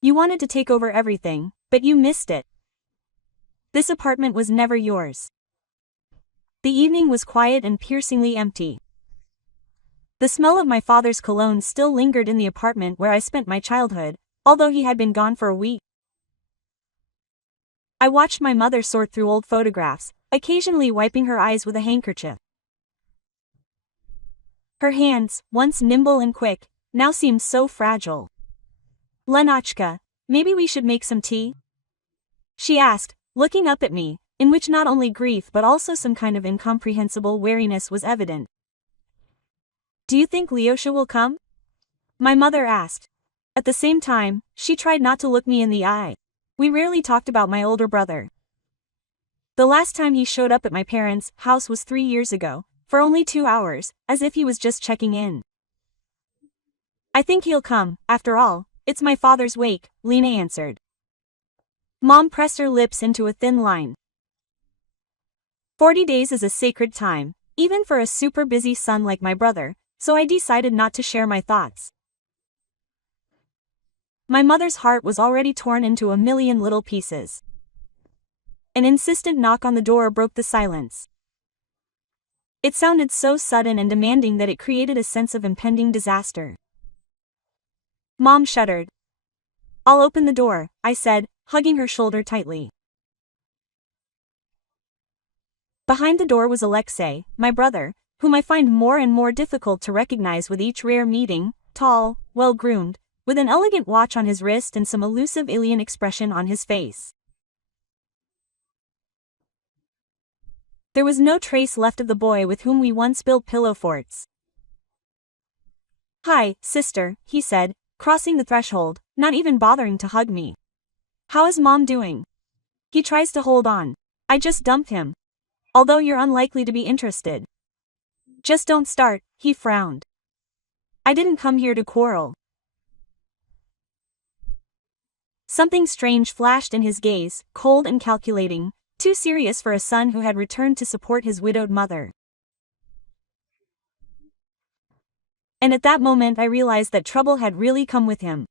You wanted to take over everything, but you missed it. This apartment was never yours. The evening was quiet and piercingly empty. The smell of my father's cologne still lingered in the apartment where I spent my childhood, although he had been gone for a week. I watched my mother sort through old photographs, occasionally wiping her eyes with a handkerchief. Her hands, once nimble and quick, now seemed so fragile. "Lenachka, maybe we should make some tea?" she asked, looking up at me, in which not only grief but also some kind of incomprehensible weariness was evident. "Do you think Lyosha will come?" my mother asked. At the same time, she tried not to look me in the eye. We rarely talked about my older brother. The last time he showed up at my parents' house was 3 years ago, for only 2 hours, as if he was just checking in. "I think he'll come, after all, it's my father's wake," Lena answered. Mom pressed her lips into a thin line. 40 days is a sacred time, even for a super busy son like my brother, so I decided not to share my thoughts. My mother's heart was already torn into a million little pieces. An insistent knock on the door broke the silence. It sounded so sudden and demanding that it created a sense of impending disaster. Mom shuddered. "I'll open the door," I said, hugging her shoulder tightly. Behind the door was Alexei, my brother, whom I find more and more difficult to recognize with each rare meeting, tall, well-groomed, with an elegant watch on his wrist and some elusive alien expression on his face. There was no trace left of the boy with whom we once built pillow forts. "Hi, sister," he said, crossing the threshold, not even bothering to hug me. "How is Mom doing?" He tries to hold on. "I just dumped him. Although you're unlikely to be interested." "Just don't start," he frowned. "I didn't come here to quarrel." Something strange flashed in his gaze, cold and calculating, too serious for a son who had returned to support his widowed mother. And at that moment I realized that trouble had really come with him.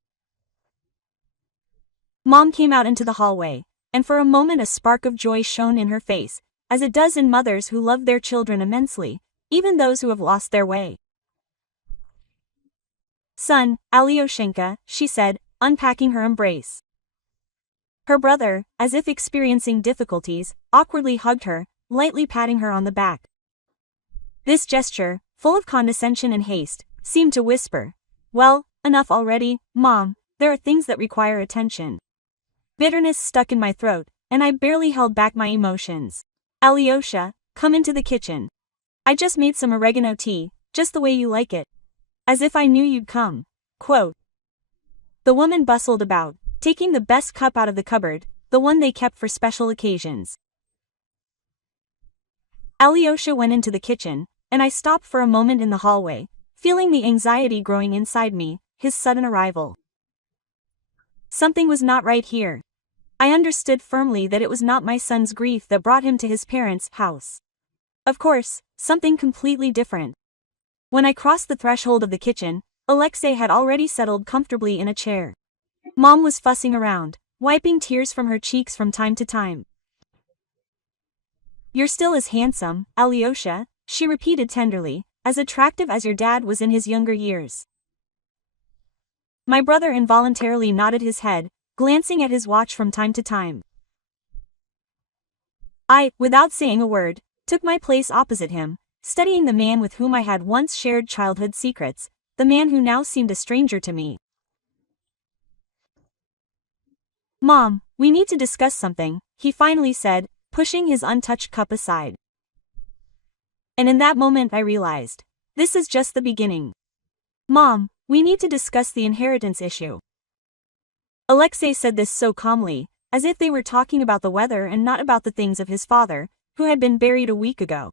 Mom came out into the hallway, and for a moment a spark of joy shone in her face, as it does in mothers who love their children immensely, even those who have lost their way. "Son, Alyoshenka," she said, unpacking her embrace. Her brother, as if experiencing difficulties, awkwardly hugged her, lightly patting her on the back. This gesture, full of condescension and haste, seemed to whisper, "Well, enough already, Mom, there are things that require attention." Bitterness stuck in my throat, and I barely held back my emotions. "Alyosha, come into the kitchen. I just made some oregano tea, just the way you like it." "As if I knew you'd come." Quote. The woman bustled about, taking the best cup out of the cupboard, the one they kept for special occasions. Alyosha went into the kitchen, and I stopped for a moment in the hallway, feeling the anxiety growing inside me, his sudden arrival. Something was not right here. I understood firmly that it was not my son's grief that brought him to his parents' house. Of course, something completely different. When I crossed the threshold of the kitchen, Alexei had already settled comfortably in a chair. Mom was fussing around, wiping tears from her cheeks from time to time. "You're still as handsome, Alyosha," she repeated tenderly, "as attractive as your dad was in his younger years." My brother involuntarily nodded his head, glancing at his watch from time to time. I, without saying a word, took my place opposite him, studying the man with whom I had once shared childhood secrets, the man who now seemed a stranger to me. "Mom, we need to discuss something," he finally said, pushing his untouched cup aside. And in that moment I realized, this is just the beginning. "Mom, we need to discuss the inheritance issue." Alexei said this so calmly, as if they were talking about the weather and not about the things of his father, who had been buried a week ago.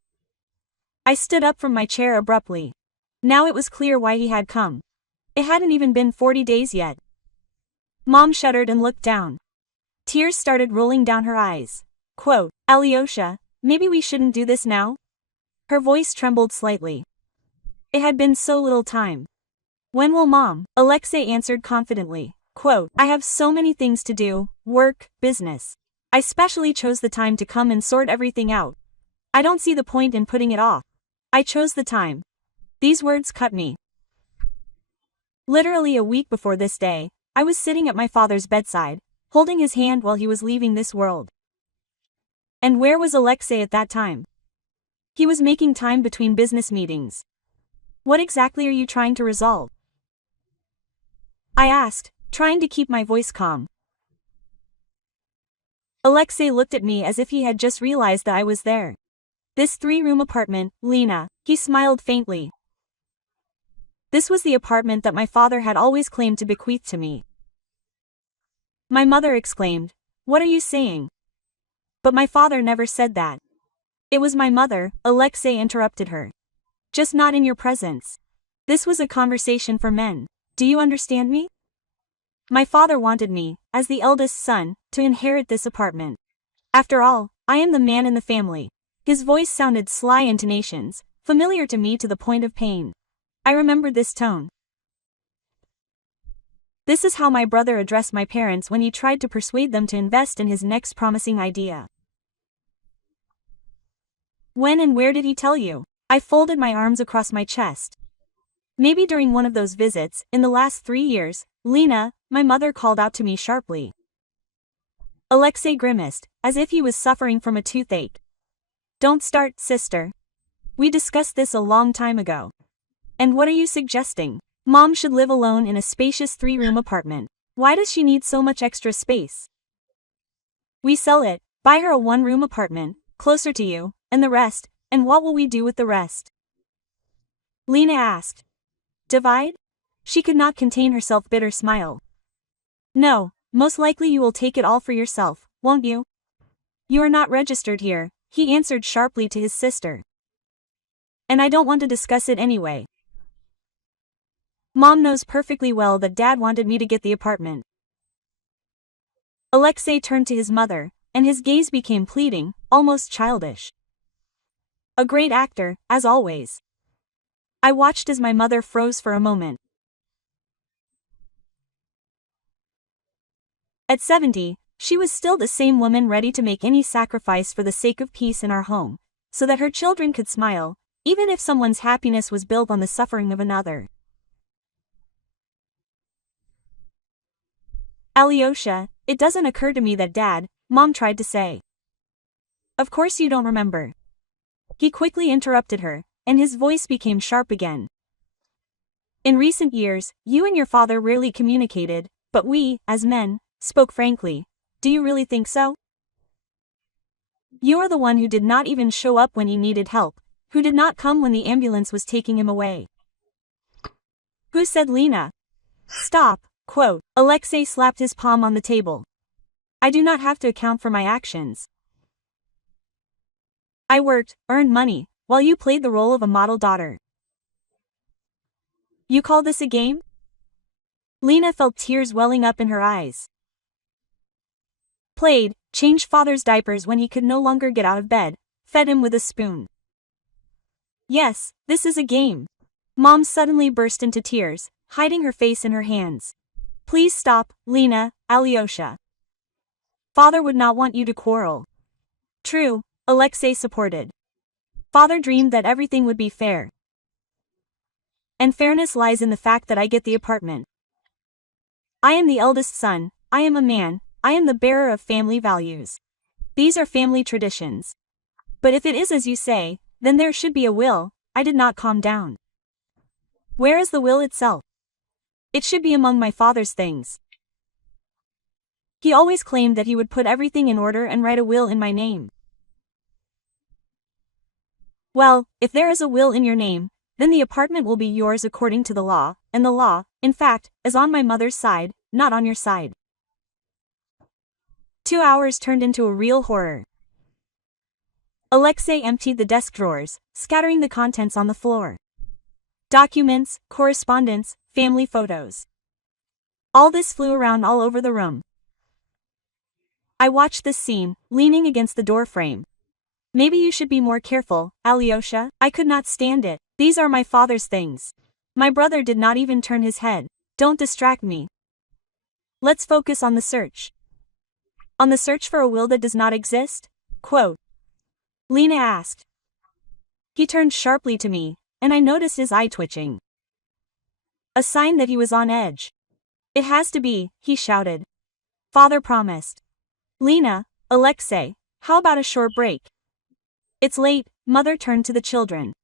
I stood up from my chair abruptly. Now it was clear why he had come. It hadn't even been 40 days yet. Mom shuddered and looked down. Tears started rolling down her eyes. Quote, "Alyosha, maybe we shouldn't do this now?" Her voice trembled slightly. It had been so little time. "When will Mom?" Alexei answered confidently. Quote, I have so many things to do, work, business. I specially chose the time to come and sort everything out. I don't see the point in putting it off. I chose the time. These words cut me. Literally a week before this day, I was sitting at my father's bedside, holding his hand while he was leaving this world. And where was Alexei at that time? He was making time between business meetings. What exactly are you trying to resolve? I asked, trying to keep my voice calm. Alexei looked at me as if he had just realized that I was there. This 3-room apartment, Lena, he smiled faintly. This was the apartment that my father had always claimed to bequeath to me. My mother exclaimed, what are you saying? But my father never said that. It was my mother, Alexei interrupted her. Just not in your presence. This was a conversation for men. Do you understand me? My father wanted me, as the eldest son, to inherit this apartment. After all, I am the man in the family. His voice sounded sly intonations, familiar to me to the point of pain. I remembered this tone. This is how my brother addressed my parents when he tried to persuade them to invest in his next promising idea. When and where did he tell you? I folded my arms across my chest. Maybe during one of those visits, in the last 3 years, Lena, my mother called out to me sharply. Alexei grimaced, as if he was suffering from a toothache. Don't start, sister. We discussed this a long time ago. And what are you suggesting? Mom should live alone in a spacious 3-room apartment. Why does she need so much extra space? We sell it, buy her a 1-room apartment, closer to you, and the rest, and what will we do with the rest? Lena asked. Divide? She could not contain her self-bitter smile. No, most likely you will take it all for yourself, won't you? You are not registered here, he answered sharply to his sister. And I don't want to discuss it anyway. Mom knows perfectly well that Dad wanted me to get the apartment. Alexei turned to his mother, and his gaze became pleading, almost childish. A great actor, as always. I watched as my mother froze for a moment. At 70, she was still the same woman ready to make any sacrifice for the sake of peace in our home, so that her children could smile, even if someone's happiness was built on the suffering of another. Alyosha, it doesn't occur to me that Dad, Mom tried to say. Of course you don't remember. He quickly interrupted her, and his voice became sharp again. In recent years, you and your father rarely communicated, but we, as men, spoke frankly. Do you really think so? You are the one who did not even show up when he needed help, who did not come when the ambulance was taking him away. Who said Lena? Stop, quote. Alexei slapped his palm on the table. I do not have to account for my actions. I worked, earned money, while you played the role of a model daughter. You call this a game? Lena felt tears welling up in her eyes. Played, changed father's diapers when he could no longer get out of bed, fed him with a spoon. Yes, this is a game. Mom suddenly burst into tears, hiding her face in her hands. Please stop, Lena, Alyosha. Father would not want you to quarrel. True, Alexei supported. Father dreamed that everything would be fair. And fairness lies in the fact that I get the apartment. I am the eldest son, I am a man, I am the bearer of family values. These are family traditions. But if it is as you say, then there should be a will. I did not calm down. Where is the will itself? It should be among my father's things. He always claimed that he would put everything in order and write a will in my name. Well, if there is a will in your name, then the apartment will be yours according to the law, and the law, in fact, is on my mother's side, not on your side. 2 hours turned into a real horror. Alexei emptied the desk drawers, scattering the contents on the floor. Documents, correspondence, family photos. All this flew around all over the room. I watched this scene, leaning against the doorframe. Maybe you should be more careful, Alyosha. I could not stand it. These are my father's things. My brother did not even turn his head. Don't distract me. Let's focus on the search. On the search for a will that does not exist? Quote. Lena asked. He turned sharply to me, and I noticed his eye twitching. A sign that he was on edge. It has to be, he shouted. Father promised. Lena, Alexei, how about a short break? It's late, Mother turned to the children.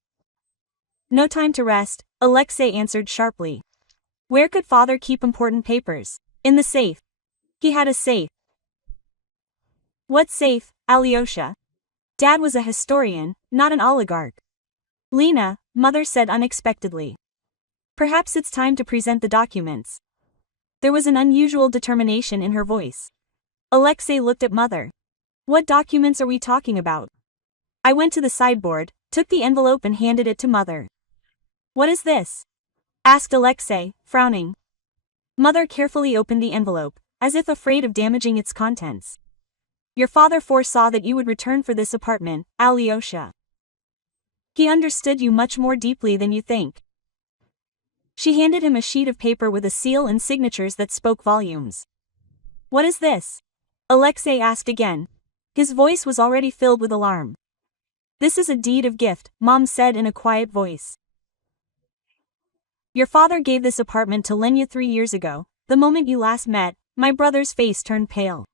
No time to rest, Alexei answered sharply. Where could Father keep important papers? In the safe. He had a safe. What safe, Alyosha? Dad was a historian, not an oligarch. Lena, Mother said unexpectedly. Perhaps it's time to present the documents. There was an unusual determination in her voice. Alexei looked at Mother. What documents are we talking about? I went to the sideboard, took the envelope and handed it to Mother. What is this? Asked Alexei, frowning. Mother carefully opened the envelope, as if afraid of damaging its contents. Your father foresaw that you would return for this apartment, Alyosha. He understood you much more deeply than you think. She handed him a sheet of paper with a seal and signatures that spoke volumes. What is this? Alexei asked again. His voice was already filled with alarm. This is a deed of gift, Mom said in a quiet voice. Your father gave this apartment to Lenya 3 years ago. The moment you last met, my brother's face turned pale.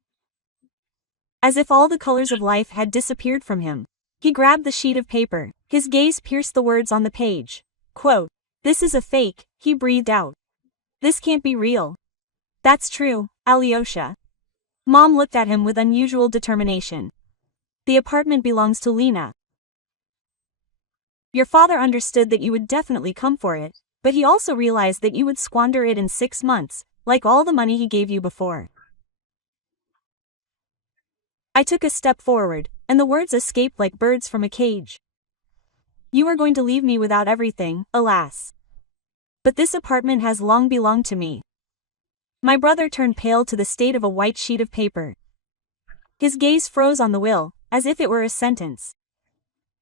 As if all the colors of life had disappeared from him. He grabbed the sheet of paper. His gaze pierced the words on the page. Quote, this is a fake, he breathed out. This can't be real. That's true, Alyosha. Mom looked at him with unusual determination. The apartment belongs to Lena. Your father understood that you would definitely come for it, but he also realized that you would squander it in 6 months, like all the money he gave you before. I took a step forward, and the words escaped like birds from a cage. You are going to leave me without everything, alas. But this apartment has long belonged to me. My brother turned pale to the state of a white sheet of paper. His gaze froze on the will, as if it were a sentence.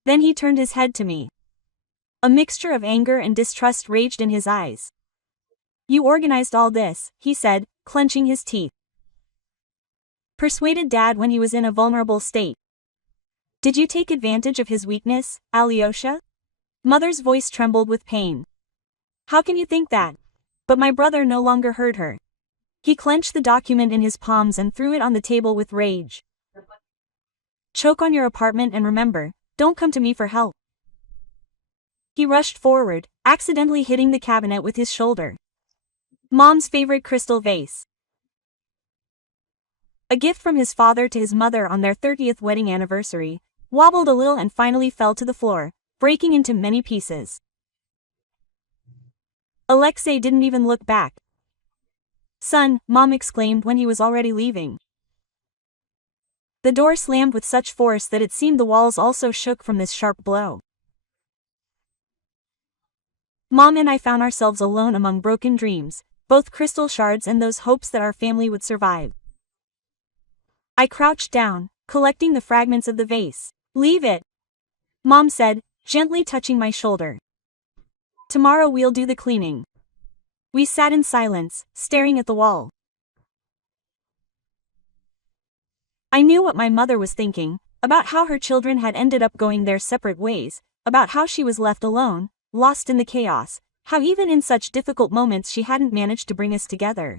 Then he turned his head to me. A mixture of anger and distrust raged in his eyes. You organized all this, he said, clenching his teeth. Persuaded Dad when he was in a vulnerable state. Did you take advantage of his weakness, Alyosha? Mother's voice trembled with pain. How can you think that? But my brother no longer heard her. He clenched the document in his palms and threw it on the table with rage. Choke on your apartment and remember, don't come to me for help. He rushed forward, accidentally hitting the cabinet with his shoulder. Mom's favorite crystal vase. A gift from his father to his mother on their 30th wedding anniversary, wobbled a little and finally fell to the floor, breaking into many pieces. Alexei didn't even look back. Son, Mom exclaimed when he was already leaving. The door slammed with such force that it seemed the walls also shook from this sharp blow. Mom and I found ourselves alone among broken dreams, both crystal shards and those hopes that our family would survive. I crouched down, collecting the fragments of the vase. Leave it, Mom said, gently touching my shoulder. Tomorrow we'll do the cleaning. We sat in silence, staring at the wall. I knew what my mother was thinking, about how her children had ended up going their separate ways, about how she was left alone, lost in the chaos, how even in such difficult moments she hadn't managed to bring us together.